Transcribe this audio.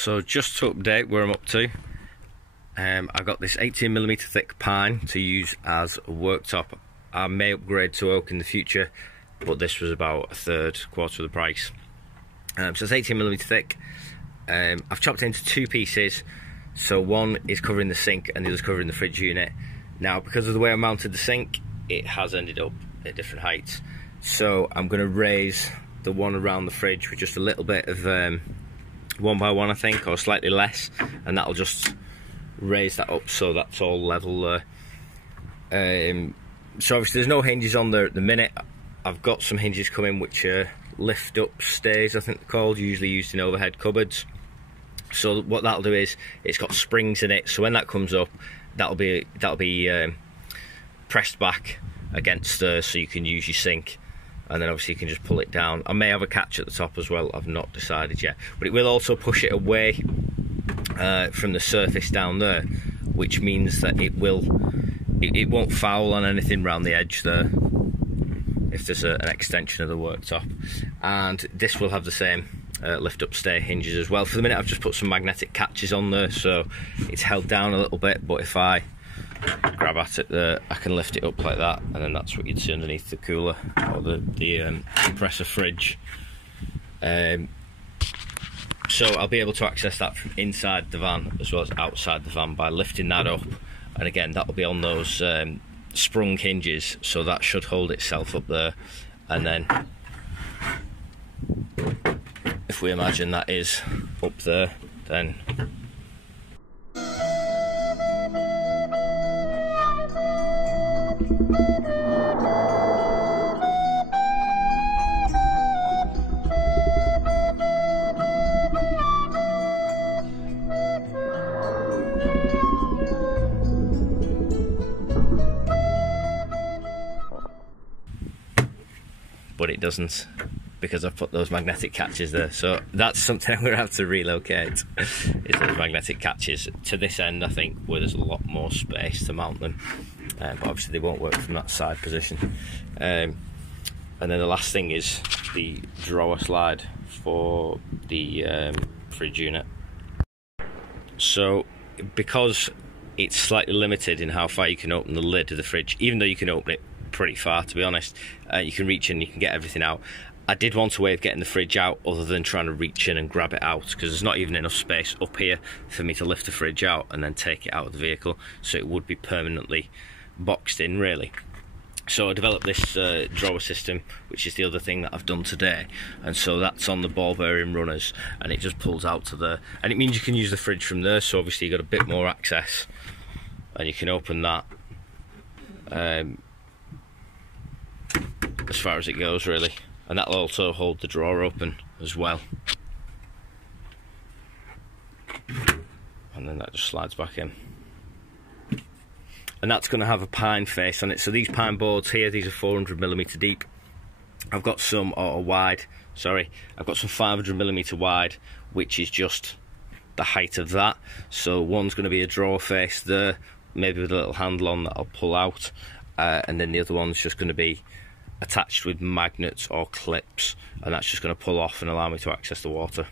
So just to update where I'm up to, I've got this 18mm thick pine to use as a worktop. I may upgrade to oak in the future, but this was about a third, quarter of the price. So it's 18mm thick. I've chopped it into two pieces, so one is covering the sink and the other's covering the fridge unit. Now, because of the way I mounted the sink, it has ended up at different heights. So I'm going to raise the one around the fridge with just a little bit of 1x1, I think, or slightly less, and that'll just raise that up so that's all level there. So obviously there's no hinges on there at the minute. I've got some hinges coming which are lift up stays, I think they're called, usually used in overhead cupboards. So what that'll do is it's got springs in it, so when that comes up, that'll be pressed back against so you can use your sink, and then obviously you can just pull it down. I may have a catch at the top as well, I've not decided yet, but it will also push it away from the surface down there, which means that it won't foul on anything around the edge there if there's an extension of the worktop. And this will have the same lift up stay hinges as well. For the minute I've just put some magnetic catches on there, so it's held down a little bit, but if I grab at it there, I can lift it up like that, and then that's what you'd see underneath the cooler or the compressor fridge. So I'll be able to access that from inside the van as well as outside the van by lifting that up, and again that'll be on those sprung hinges, so that should hold itself up there. And then if we imagine that is up there, then but it doesn't, because I've put those magnetic catches there. So that's something I'm going to have to relocate, is those magnetic catches to this end, I think, where there's a lot more space to mount them. But obviously they won't work from that side position. And then the last thing is the drawer slide for the fridge unit. So because it's slightly limited in how far you can open the lid of the fridge, even though you can open it pretty far, to be honest, you can reach in and you can get everything out. I did want a way of getting the fridge out other than trying to reach in and grab it out, because there's not even enough space up here for me to lift the fridge out and then take it out of the vehicle, so it would be permanently boxed in really. So I developed this drawer system, which is the other thing that I've done today, and so that's on the ball bearing runners, and it just pulls out to there, and it means you can use the fridge from there. So obviously you've got a bit more access, and you can open that as far as it goes really, and that'll also hold the drawer open as well, and then that just slides back in, and that's going to have a pine face on it. So these pine boards here, these are 400mm deep. I've got some I've got some 500mm wide, which is just the height of that. So one's going to be a drawer face there, maybe with a little handle on that I'll pull out, and then the other one's just going to be attached with magnets or clips, and that's just going to pull off and allow me to access the water.